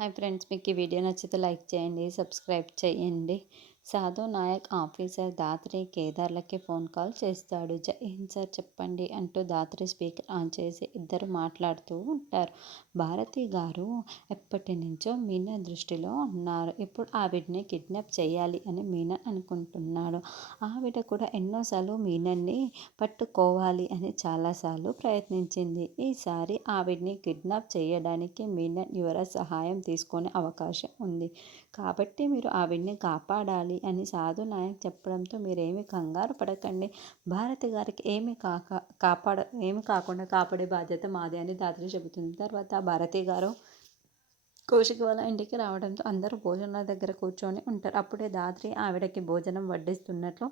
Hi friends, మీకు ఈ video నచ్చితే లైక్ చేయండి, సబ్స్క్రైబ్ చేయండి. సాధు నాయక్ ఆఫీసర్ దాత్రి కేదార్లకి ఫోన్ కాల్ చేస్తాడు. జై హింద్ సార్ చెప్పండి అంటూ దాత్రి స్పీకర్ ఆన్ చేసి ఇద్దరు మాట్లాడుతూ ఉంటారు. భారతి గారు ఎప్పటి నుంచో మీనా దృష్టిలో ఉన్నారు. ఇప్పుడు ఆవిడ్ని కిడ్నాప్ చేయాలి అని మీనా అనుకుంటున్నాడు. ఆవిడ కూడా ఎన్నోసార్లు మీనన్ని పట్టుకోవాలి అని చాలాసార్లు ప్రయత్నించింది. ఈసారి ఆవిడ్ని కిడ్నాప్ చేయడానికి మీనన్ యువరాజ్ సహాయం తీసుకునే అవకాశం ఉంది. కాబట్టి మీరు ఆవిడ్ని కాపాడాలి అని సాధు నాయక్ చెప్పడంతో మీరేమి కంగారు పడకండి. భారతి గారికి ఏమి కాకుండా కాపాడే బాధ్యత మాది అని దాత్రి చెబుతుంది. తర్వాత భారతి గారు కౌశిక్ వాళ్ళ ఇంటికి రావడంతో అందరూ భోజనాల దగ్గర కూర్చొని ఉంటారు. అప్పుడే దాత్రి ఆవిడకి భోజనం వడ్డిస్తున్నట్లు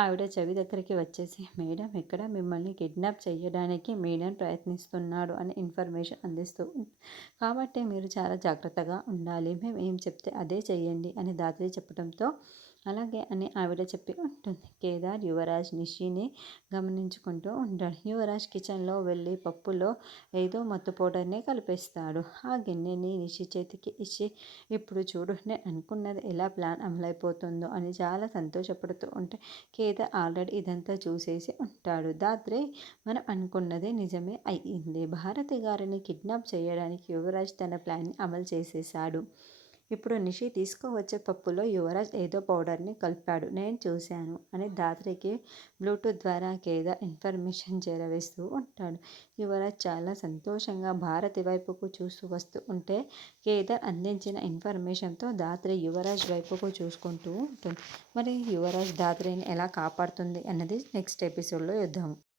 ఆవిడ చెవి దగ్గరికి వచ్చేసి, మేడం ఇక్కడ మిమ్మల్ని కిడ్నాప్ చేయడానికి మీనన్ ప్రయత్నిస్తున్నాడు అని ఇన్ఫర్మేషన్ అందిస్తూ కాబట్టి మీరు చాలా జాగ్రత్తగా ఉండాలి. మేము ఏం చెప్తే అదే చెయ్యండి అని దాత్రి చెప్పడంతో అలాగే అని ఆవిడ చెప్పి ఉంటుంది. కేదార్ యువరాజ్ నిషిని గమనించుకుంటూ ఉంటాడు. యువరాజ్ కిచెన్లో వెళ్ళి పప్పులో ఏదో మత్తు పౌడర్ని కలిపేస్తాడు. ఆ గిన్నెని నిషి చేతికి ఇచ్చి, ఇప్పుడు చూడు నేను అనుకున్నది ఎలా ప్లాన్ అమలైపోతుందో అని చాలా సంతోషపడుతూ ఉంటే కేదార్ ఆల్రెడీ ఇదంతా చూసేసి ఉంటాడు. దాత్రి మనం అనుకున్నది నిజమే అయ్యింది. భారతి గారిని కిడ్నాప్ చేయడానికి యువరాజ్ తన ప్లాన్ని అమలు చేసేశాడు. ఇప్పుడు నిషి తీసుకువచ్చే పప్పులో యువరాజ్ ఏదో పౌడర్ని కలిపాడు, నేను చూశాను అని దాత్రికి బ్లూటూత్ ద్వారా కేదార్ ఇన్ఫర్మేషన్ చేరవేస్తూ ఉంటాడు. యువరాజ్ చాలా సంతోషంగా భారతి వైపుకు చూస్తూ వస్తూ ఉంటే కేదార్ అందించిన ఇన్ఫర్మేషన్తో దాత్రి యువరాజ్ వైపుకు చూసుకుంటూ ఉంటుంది. మరి యువరాజ్ దాత్రిని ఎలా కాపాడుతుంది అన్నది నెక్స్ట్ ఎపిసోడ్లో చూద్దాం.